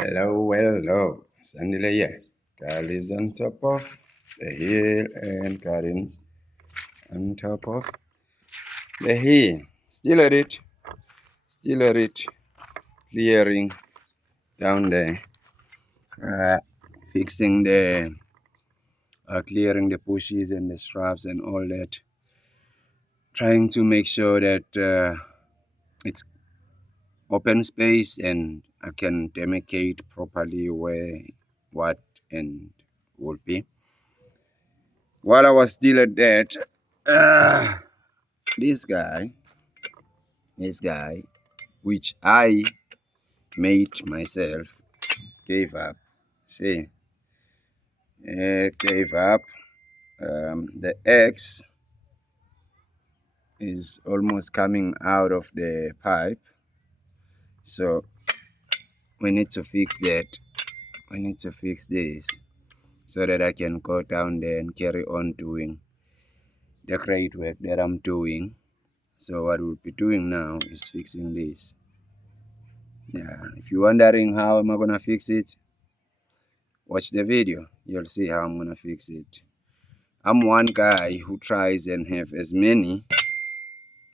Hello, hello. Sandile here. Carl is on top of the hill and Karin's on top of the hill. Still at it. Still at it. Clearing down there. Fixing the clearing the bushes and the shrubs and all that. Trying to make sure that it's open space and I can demarcate properly where what and will be. While I was still at that, this guy, which I made myself, gave up. See, gave up. The X is almost coming out of the pipe, so we need to fix that. We need to fix this so that I can go down there and carry on doing the great work that I'm doing. So what we'll be doing now is fixing this. Yeah, if you're wondering how am I gonna fix it, watch the video. You'll see how I'm gonna fix it. I'm one guy who tries and have as many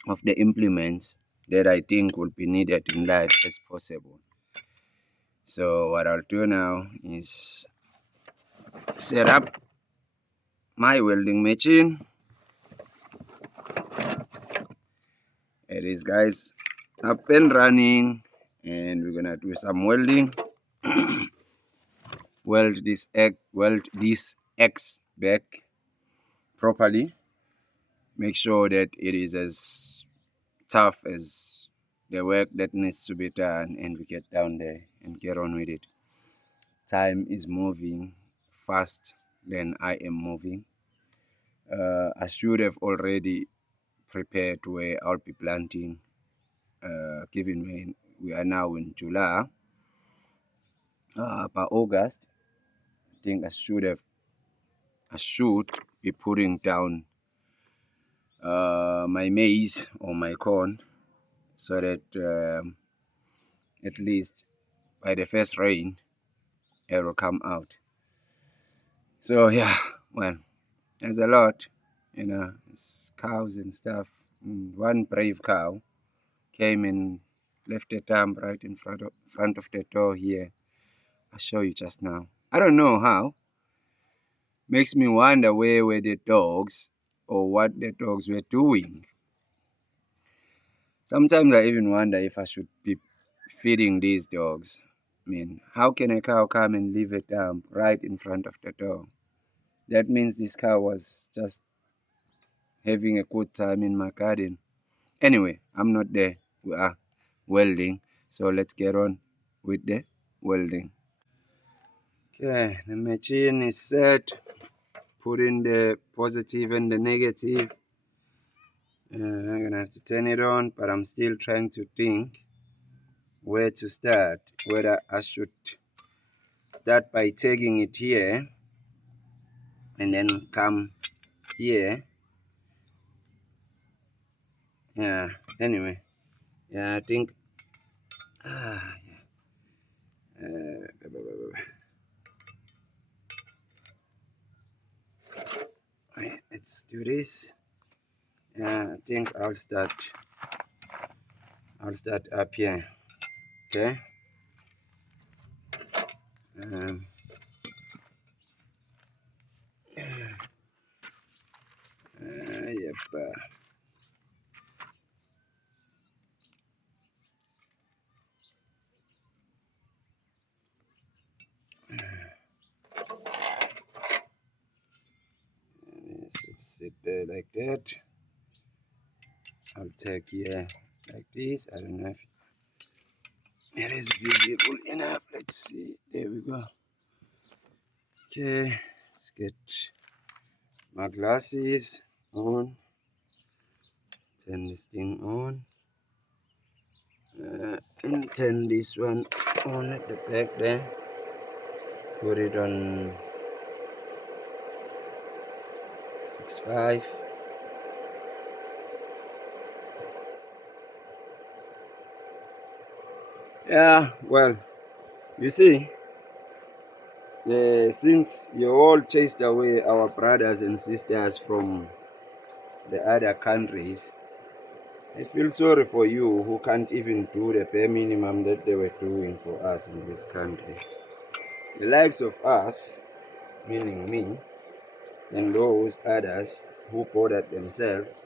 of the implements that I think will be needed in life as possible. So what I'll do now is set up my welding machine. It is, guys, up and running, and we're gonna do some welding. Weld this X back properly. Make sure that it is as tough as the work that needs to be done, and we get down there and get on with it. Time is moving fast than I am moving. I should have already prepared where I'll be planting, given when we are now in July. By August, I think I should be putting down my maize or my corn, so that at least by the first rain it will come out. So yeah, well, there's a lot, it's cows and stuff. One brave cow came and left a thumb right in front of the door here. I'll show you just now. I don't know how. Makes me wonder where were the dogs or what the dogs were doing. Sometimes I even wonder if I should be feeding these dogs. I mean, how can a cow come and leave a dump right in front of the door? That means this cow was just having a good time in my garden. Anyway, I'm not there. We are welding. So let's get on with the welding. Okay, the machine is set. Put in the positive and the negative. I'm gonna have to turn it on, but I'm still trying to think where to start. Whether I should start by taking it here and then come here. Yeah, anyway. Yeah, I think right, let's do this. Yeah, I think I'll start up here. Okay. Yep. Sit there like that. I'll take here like this. I don't know if it is visible enough. Let's see. There we go. Okay, let's get my glasses on. Turn this thing on. And turn this one on at the back there. Put it on 6.5. Yeah, well, You see, since you all chased away our brothers and sisters from the other countries, I feel sorry for you who can't even do the bare minimum that they were doing for us in this country. The likes of us, meaning me, and those others who bothered themselves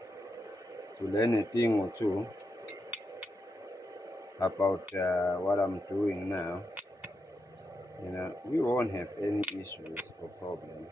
to learn a thing or two about what I'm doing now, we won't have any issues or problems.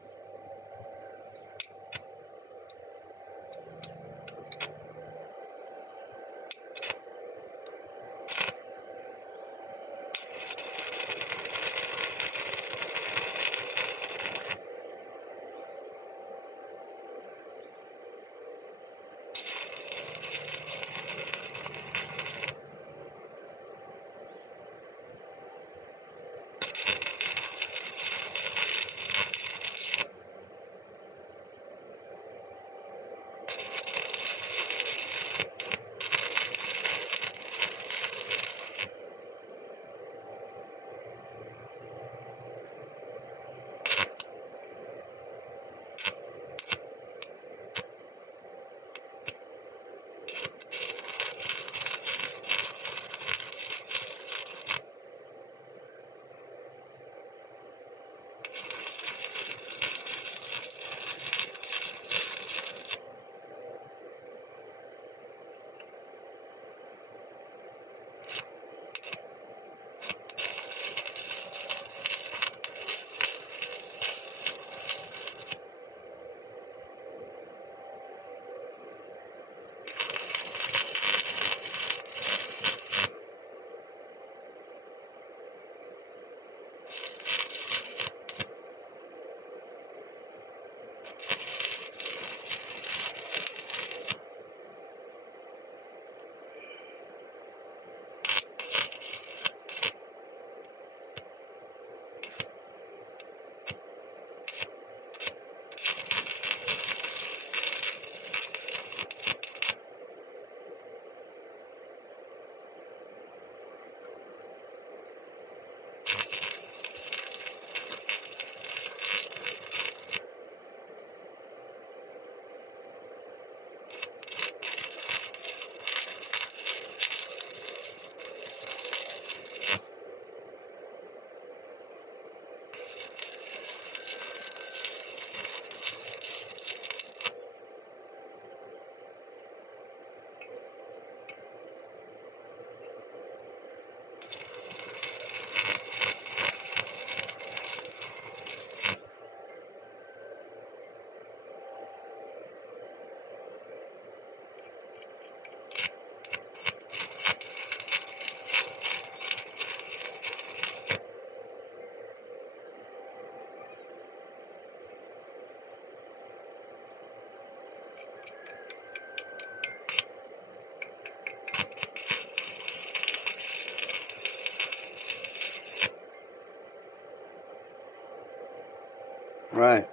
Right.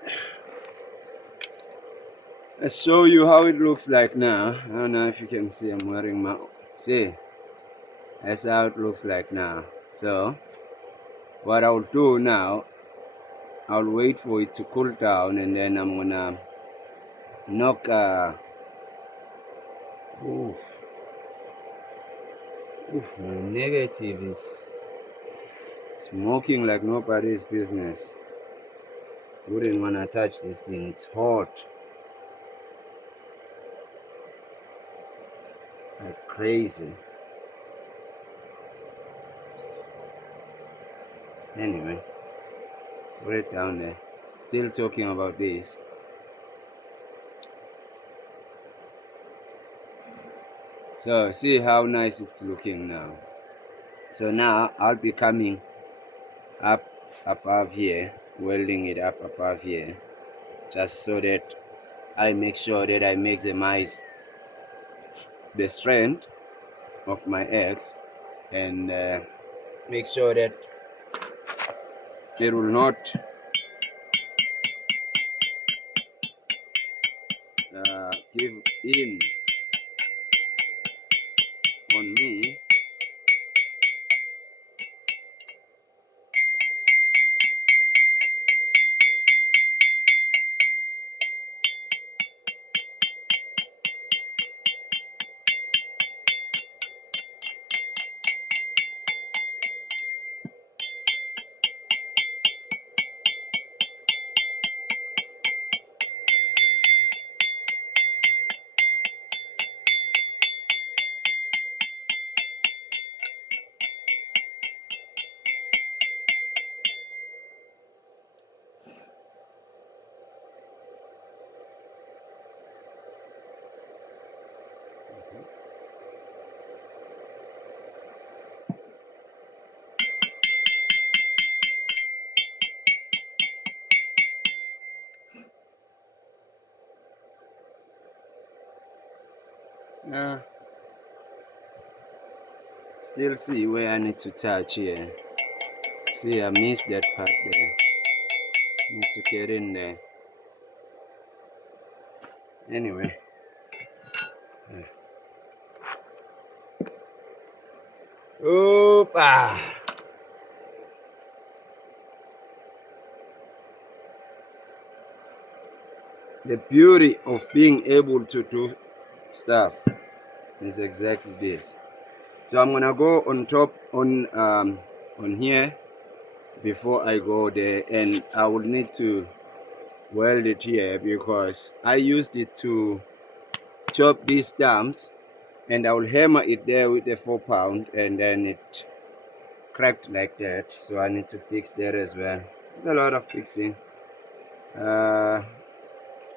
Let's show you how it looks like now. I don't know if you can see I'm wearing my... See, that's how it looks like now. So, what I'll do now, I'll wait for it to cool down and then I'm gonna knock... oof, my negative is smoking like nobody's business. Wouldn't wanna touch this thing, it's hot. Like crazy. Anyway, put it down there. Still talking about this. So see how nice it's looking now. So now I'll be coming up above here, welding it up above here, just so that I make sure that I maximize the strength of my eggs and make sure that it will not give in on me Uh, Still see where I need to touch here. See, I missed that part there. Need to get in there. Anyway. Oop, ah. The beauty of being able to do stuff is exactly this. So I'm gonna go on top on here before I go there, and I will need to weld it here because I used it to chop these stumps, and I will hammer it there with a 4 pound, and then it cracked like that. So I need to fix that as well. There's a lot of fixing.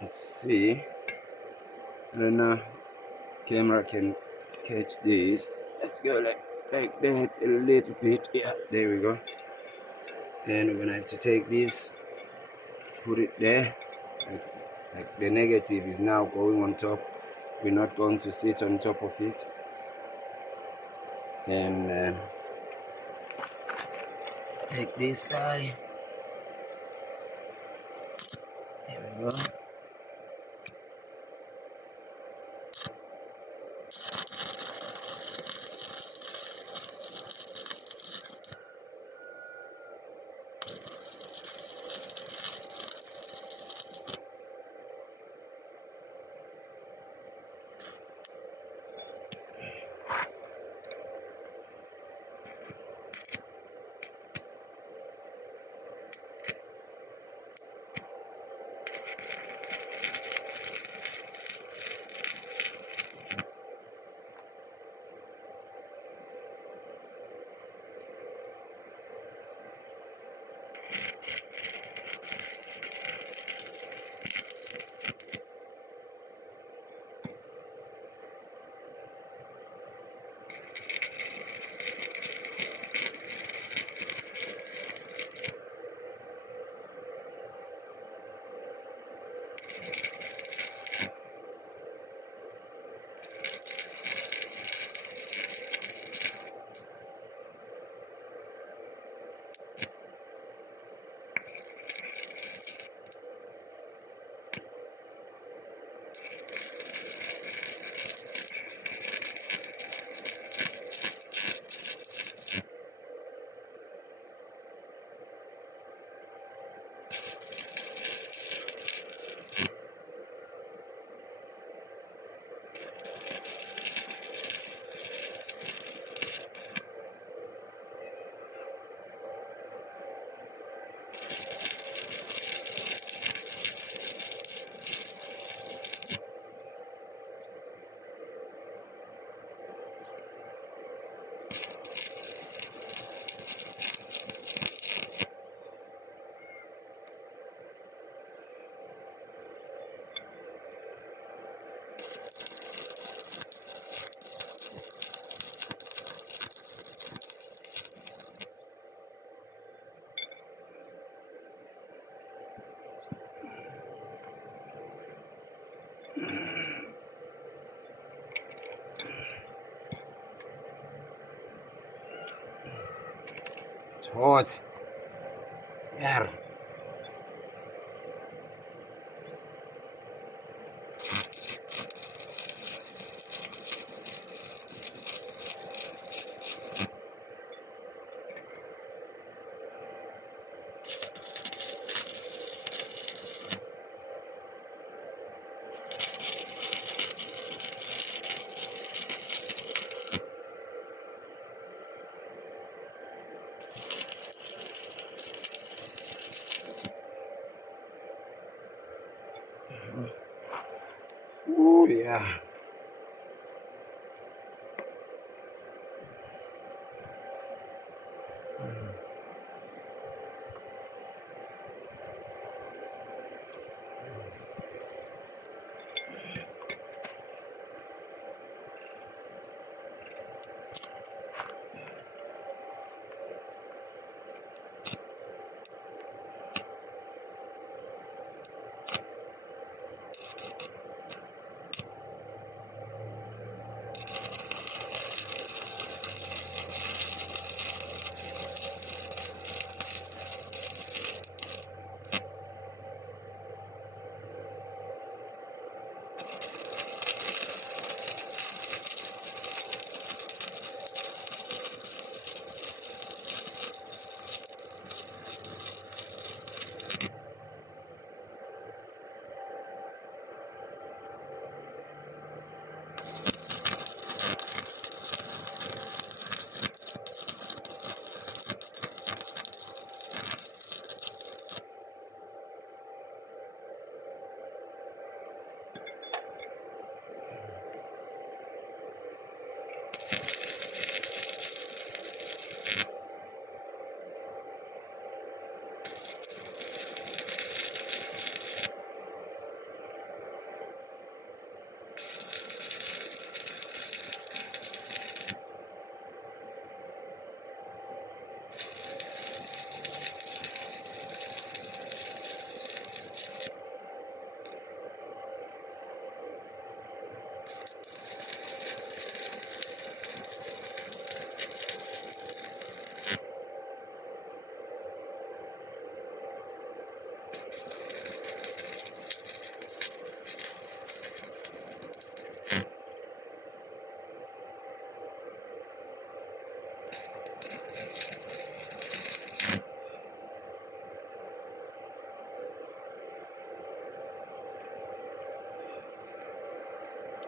Let's see. I don't know. Camera can catch this. Let's go like that a little bit. Yeah, there we go. Then we're gonna have to take this, put it there. Like the negative is now going on top. We're not going to sit on top of it. And take this guy. There we go. It's hot. Yeah. Ooh, yeah.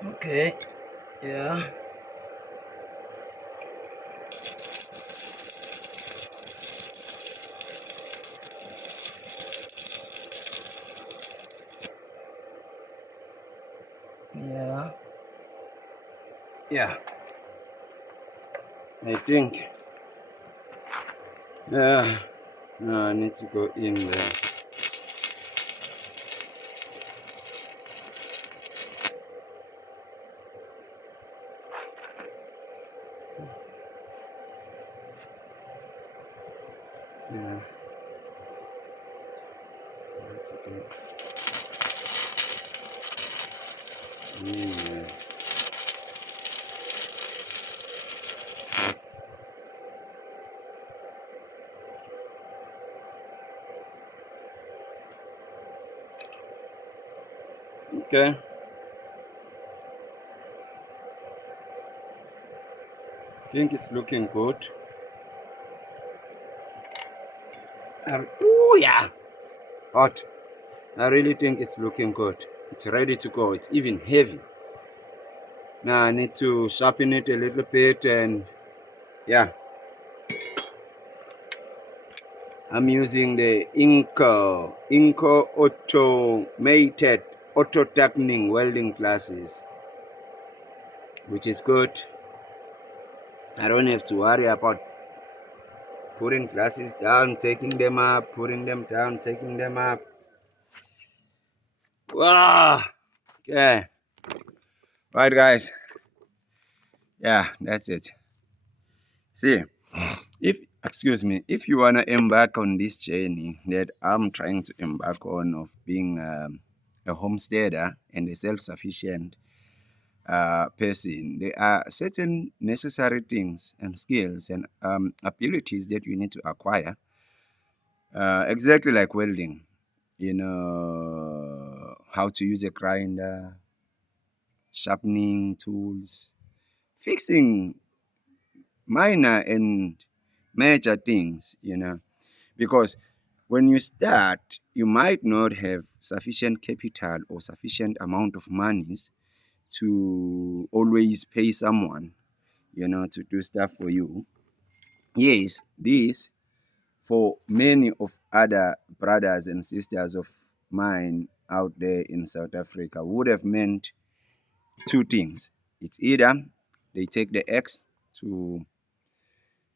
Okay, yeah. Yeah. Yeah. I think. Yeah. No, I need to go in there. Yeah. That's okay. Yeah. Okay. I think it's looking good. Oh yeah. Hot. I really think it's looking good. It's ready to go. It's even heavy. Now I need to sharpen it a little bit and yeah. I'm using the Inco automated auto tapping welding classes, which is good. I don't have to worry about putting classes down, taking them up, putting them down, taking them up. Wow. Okay. Right, guys. Yeah, that's it. See, if you wanna embark on this journey that I'm trying to embark on of being a homesteader and a self-sufficient person, there are certain necessary things and skills and abilities that you need to acquire. Exactly like welding, how to use a grinder, sharpening tools, fixing minor and major things, because when you start, you might not have sufficient capital or sufficient amount of monies to always pay someone, to do stuff for you. Yes, this for many of other brothers and sisters of mine out there in South Africa would have meant two things. It's either they take the X to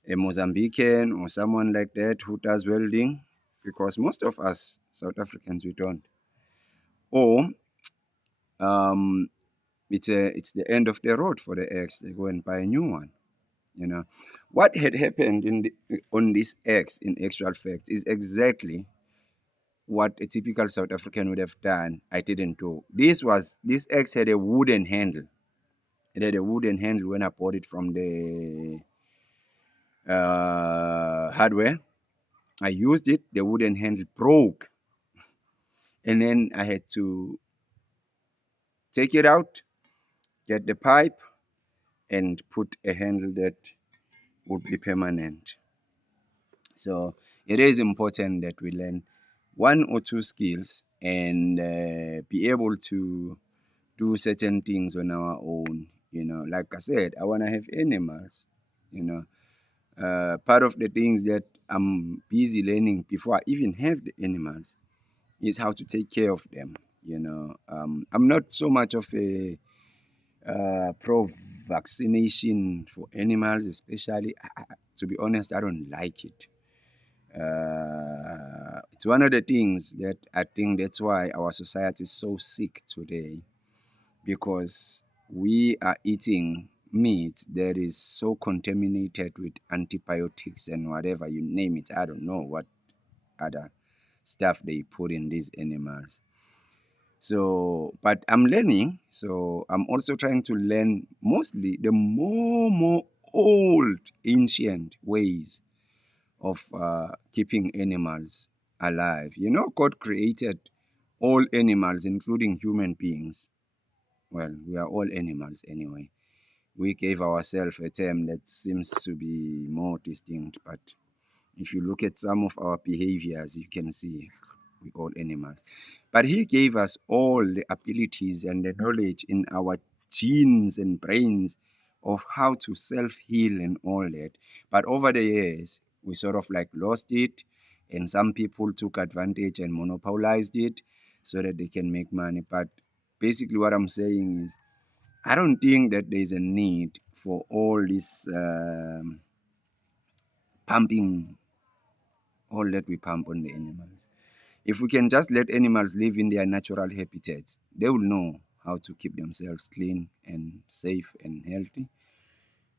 a Mozambican or someone like that who does welding, because most of us South Africans we don't. Or um, it's the end of the road for the X. They go and buy a new one. What had happened on this X in actual fact is exactly what a typical South African would have done. I didn't do. This X had a wooden handle. It had a wooden handle when I bought it from the hardware. I used it. The wooden handle broke, and then I had to take it out, get the pipe, and put a handle that would be permanent. So it is important that we learn one or two skills and be able to do certain things on our own. Like I said, I want to have animals. Part of the things that I'm busy learning before I even have the animals is how to take care of them. I'm not so much of a pro vaccination for animals, especially. To be honest, I don't like it. It's one of the things that I think that's why our society is so sick today, because we are eating meat that is so contaminated with antibiotics and whatever you name it. I don't know what other stuff they put in these animals. So, but I'm learning. So I'm also trying to learn mostly the more old ancient ways of keeping animals alive. God created all animals, including human beings. Well, we are all animals anyway. We gave ourselves a term that seems to be more distinct, but if you look at some of our behaviors, you can see we all animals. But he gave us all the abilities and the knowledge in our genes and brains of how to self-heal and all that. But over the years, we sort of like lost it, and some people took advantage and monopolized it so that they can make money. But basically what I'm saying is, I don't think that there's a need for all this pumping, all that we pump on the animals. If we can just let animals live in their natural habitats, they will know how to keep themselves clean and safe and healthy.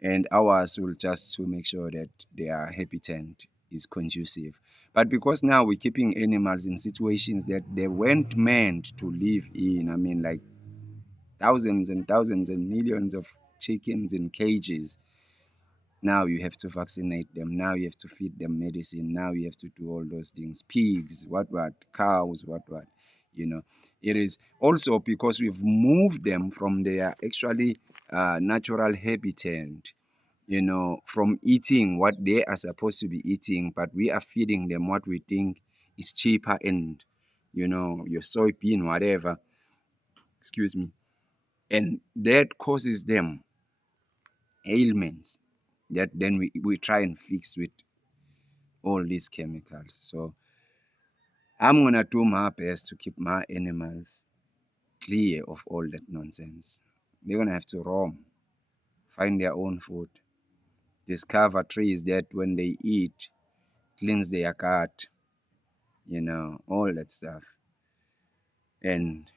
And ours will just to make sure that their habitat is conducive. But because now we're keeping animals in situations that they weren't meant to live in, I mean, like thousands and thousands and millions of chickens in cages. Now you have to vaccinate them. Now you have to feed them medicine. Now you have to do all those things. Pigs, what, cows, what. You know, it is also because we've moved them from their actually natural habitat, from eating what they are supposed to be eating, but we are feeding them what we think is cheaper and, your soybean, whatever, excuse me. And that causes them ailments that then we try and fix with all these chemicals. So I'm going to do my best to keep my animals clear of all that nonsense. They're going to have to roam, find their own food, discover trees that when they eat, cleanse their gut, all that stuff. And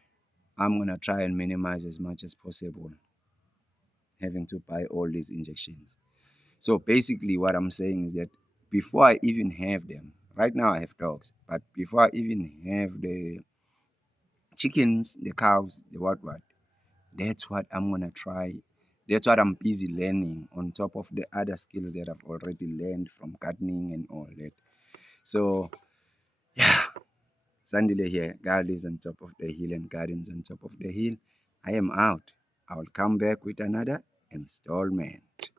I'm going to try and minimize as much as possible having to buy all these injections. So basically, what I'm saying is that before I even have them, right now I have dogs, but before I even have the chickens, the cows, the what, that's what I'm gonna try. That's what I'm busy learning on top of the other skills that I've already learned from gardening and all that. So, yeah, Sandile here. God lives on top of the hill and gardens on top of the hill. I am out. I will come back with another installment.